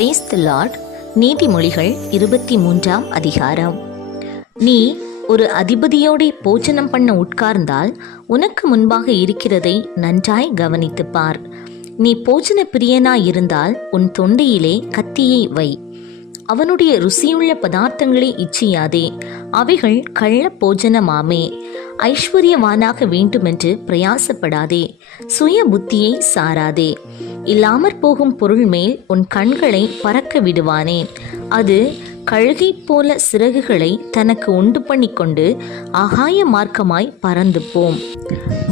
Praise the Lord. நீதிமொழிகள் 23ஆம் அதிகாரம். நீ ஒரு அதிபதியோட போஜனம் பண்ண உட்கார்ந்தால் உனக்கு முன்பாக இருக்கிறதை நன்றாய் கவனித்துப் பார். நீ போஜன பிரியனாய் இருந்தால் உன் தொண்டையிலே கத்தியை வை. அவனுடைய ருசியுள்ள பதார்த்தங்களை இச்சியாதே, அவைகள் கள்ள போஜனமாமே. ஐஸ்வர்யவானாக வேண்டுமென்று பிரயாசப்படாதே, சுய புத்தியை சாராதே. இல்லாமற் போகும் பொருள் மேல் உன் கண்களை பறக்க விடுவானே. அது கழுகை போல சிறகுகளை தனக்கு உண்டு பண்ணிக்கொண்டு ஆகாய மார்க்கமாய் பறந்து போம்.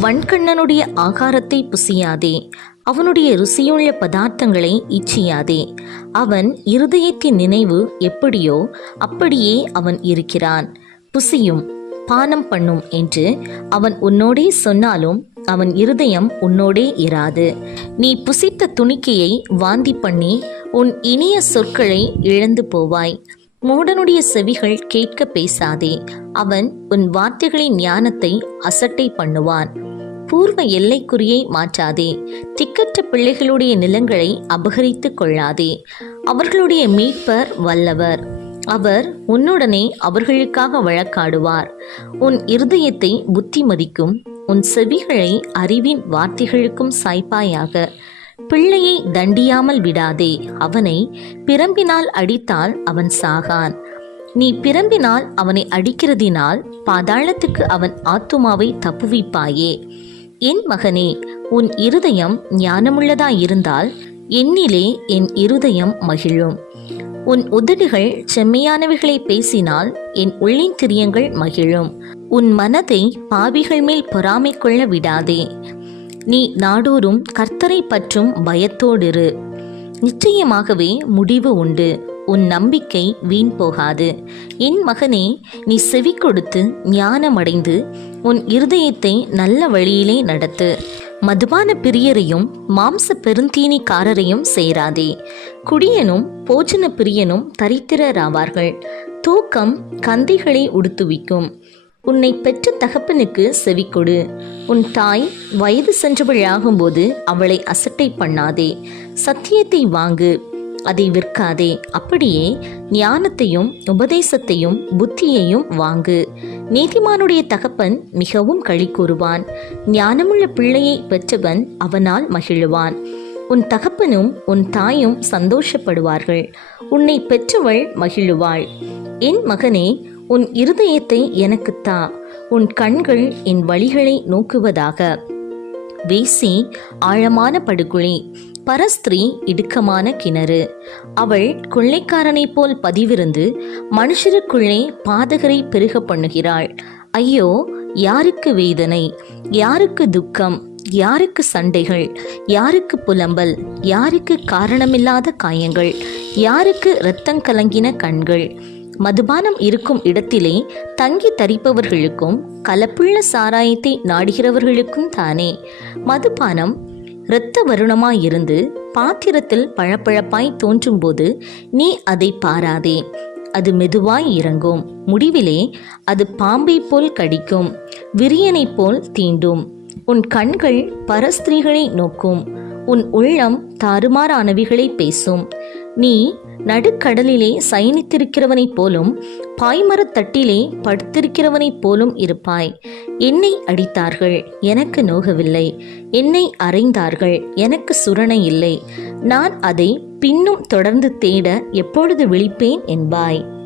வன்கண்ணனுடைய ஆகாரத்தை புசியாதே, அவனுடைய ருசியுள்ள பதார்த்தங்களை இச்சியாதே. அவன் இருதயத்தின் நினைவு எப்படியோ அப்படியே அவன் இருக்கிறான். புசியும் பானம் பண்ணும் என்று அவன் உன்னோடே சொன்னாலும் அவன் இருதயம் உன்னோடே இராது. நீ புசித்த துணிக்கையை வாந்தி பண்ணி உன் இனிய சொற்களை இழந்து போவாய். மூடனுடைய செவிகள் கேட்க பேசாதே, அவன் உன் வார்த்தைகளின் ஞானத்தை அசட்டை பண்ணுவான். பூர்வ எல்லைக்குறியை மாற்றாதே, திக்கற்ற பிள்ளைகளுடைய நிலங்களை அபகரித்து கொள்ளாதே. அவர்களுடைய மீட்பர் வல்லவர், அவர் உன்னுடனே அவர்களுக்காக வழக்காடுவார். உன் இருதயத்தை புத்திமதிக்கும் உன் செவிகளை அறிவின் வார்த்தைகளுக்கும் சாய்ப்பாயாக. பிள்ளையை தண்டியாமல் விடாதே, அவனை பிரம்பினால் அடித்தால் அவன் சாகான். நீ பிரம்பினால் அவனை அடிக்கிறதினால் பாதாளத்துக்கு அவன் ஆத்துமாவை தப்புவிப்பாயே. என் மகனே, உன் இருதயம் ஞானமுள்ளதாயிருந்தால் என்னிலே என் இருதயம் மகிழும். உன் உதடுகள் செம்மையானவைகளை பேசினால் என் உள்ளிந்திரியங்கள் மகிழும். உன் மனதை பாவிகள் மேல் பொறாமை கொள்ள விடாதே. நீ நாடோறும் கர்த்தரை பற்றும் பயத்தோடிரு. நிச்சயமாகவே முடிவு உண்டு, உன் நம்பிக்கை வீண் போகாது. என் மகனே, நீ செவி கொடுத்து ஞானமடைந்து உன் இருதயத்தை நல்ல வழியிலே நடத்து. மதுபான பிரியரையும் மாம்ச பெருந்தீனிக்காரரையும் சேராதே. குடியனும் போஜன பிரியனும் தரித்திரராவார்கள். தூக்கம் கந்தைகளை உடுத்துவிக்கும். உன்னை பெற்ற தகப்பனுக்கு செவி கொடு. உன் தாய் வயது சென்றவளாகும்போது அவளை அசட்டை பண்ணாதே. சத்தியத்தை வாங்கு, அதை விற்காதே. அப்படியே ஞானத்தையும் உபதேசத்தையும் புத்தியையும் வாங்கு. நீதிமானுடைய தகப்பன் மிகவும் களி கூறுவான். ஞானமுள்ள பிள்ளையை பெற்றவன் அவனால் மகிழுவான். உன் தகப்பனும் உன் தாயும் சந்தோஷப்படுவார்கள், உன்னை பெற்றவள் மகிழுவாள். என் மகனே, உன் இருதயத்தை எனக்குத் தா, உன் கண்கள் என் வழிகளை நோக்குவதாக. வேசி ஆழமான படுகுழி, பரஸ்திரீ இடுக்கமான கிணறு. அவள் கொள்ளைக்காரனைப் போல் பதிவிருந்து மனுஷருக்குள்ளே பாதகரை பெருக பண்ணுகிறாள். ஐயோ, யாருக்கு வேதனை, யாருக்கு துக்கம், யாருக்கு சண்டைகள், யாருக்கு புலம்பல், யாருக்கு காரணமில்லாத காயங்கள், யாருக்கு இரத்தம் கலங்கின கண்கள். மதுபானம் இருக்கும் இடத்திலே தங்கி தரிப்பவர்களுக்கும் கலப்புள்ள சாராயத்தை நாடுகிறவர்களுக்கும் தானே. மதுபானம் இரத்த வருணமாயிருந்து பாத்திரத்தில் பழப்பழப்பாய் தோன்றும்போது நீ அதை பாராதே. அது மெதுவாய் இறங்கும், முடிவிலே அது பாம்பை போல் கடிக்கும், விரியனை போல் தீண்டும். உன் கண்கள் பரஸ்திரீகளை நோக்கும், உன் உள்ளம் தாறுமாறானவைகளை பேசும். நீ நடுக்கடலிலே சயனித்திருக்கிறவனைப் போலும் பாய்மரத்தட்டிலே படுத்திருக்கிறவனைப் போலும் இருப்பாய். என்னை அடித்தார்கள், எனக்கு நோகவில்லை. என்னை அறைந்தார்கள், எனக்கு சுரணை இல்லை. நான் அதை பின்னும் தொடர்ந்து தேட எப்பொழுது விழிப்பேன் என்பாய்.